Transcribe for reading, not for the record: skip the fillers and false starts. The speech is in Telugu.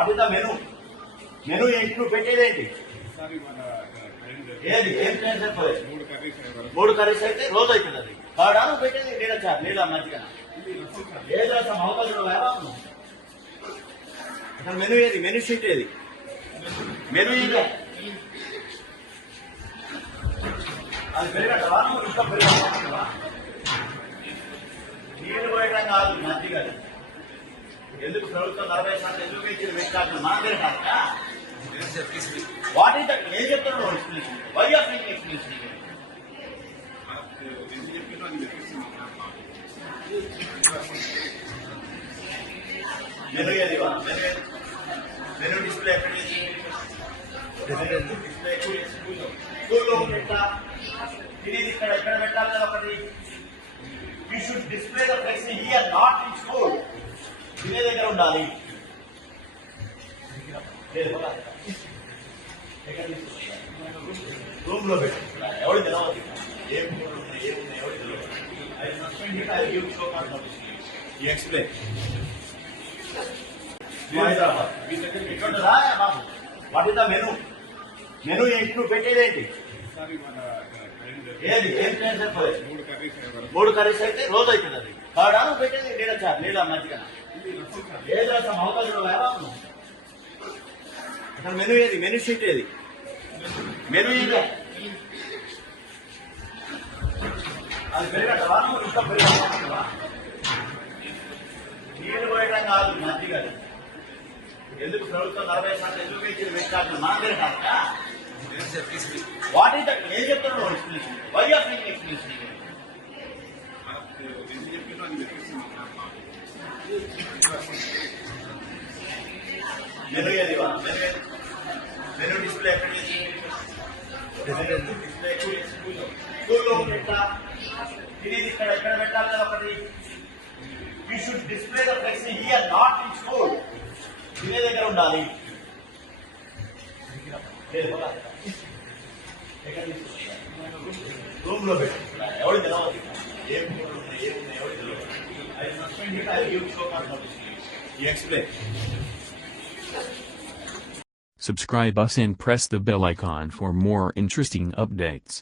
What is the menu? Menu ఏంటి? నువ్వు పెట్టేదేంటి? ఏది ఏం ప్లాన్ చెప్పలేదు. 3 కర్రీస్ అయితే రోజు అవుతుంది. అది కాడా నువ్వు పెట్టేది? లేదా చార్ లేదా మంచిగా ఏదో అసలు అవకాశం వేరాను. అసలు మెను ఏది? మెను షీట్ ఏది? మెను ఇది అది పెరిగట్టవా? నువ్వు ఇంకా పెరిగట్టవా? నీళ్ళు పోయడం కాదు మంచిగా. ఎందుకు ప్రభుత్వం 40% ఎందుకు పెంచింది? పెట్టాలి మన దగ్గర కాదా? What is that? ఏం చెప్తున్నావు explanation? Why are making explanation? Menu ఏది? మెను డిస్ప్లే ఎక్కడ? డిస్ప్లే స్కూల్లో పెట్టా. తినేది ఇక్కడ ఎక్కడ పెట్టాలి కదా ఒకటి. You should display the flexi here, not in school. తినే దగ్గర ఉండాలి. రూమ్ లో పెట్టు. ఎవరు తెలవదు ఏమున్నాయి ఎవరు తెలియదు. I suspend I give show not notice. You explain. Babu what is the menu? Menu ఏంటి? నువ్వు పెట్టేదేంటి? ఏది ఏం ప్లాన్ చెప్పలేదు. 3 కర్రీస్ అయితే రోజు అవుతుంది. అది కాడా నువ్వు పెట్టేది? లేదా చార్ లేదా మంచిగా ఏదో అసలు అవకాశం వేరాను. అసలు మెను ఏది? మెను షీట్ ఏది? మెను ఇది అది పెరిగట్టవా? నువ్వు ఇంకా పెరిగట్టవా? నీళ్ళు పోయడం కాదు మంచిగా. ఎందుకు ప్రభుత్వం 40% ఎందుకు పెంచింది? పెట్టాలి మన దగ్గర కాదా? What is that? ఏం చెప్తున్నావు explanation? Why are making explanation? Menu ఏది? మెను డిస్ప్లే ఎక్కడ? డిస్ప్లే స్కూల్లో పెట్టా. తినేది ఇక్కడ ఎక్కడ పెట్టాలి కదా ఒకటి. You should display the flexi here, not in school. తినే దగ్గర ఉండాలి. రూమ్ లో పెట్టు. ఎవరు తెలవదు ఏమున్నాయి ఎవరు తెలియదు. I suspend I give show not notice. You explain. Subscribe us and press the bell icon for more interesting updates.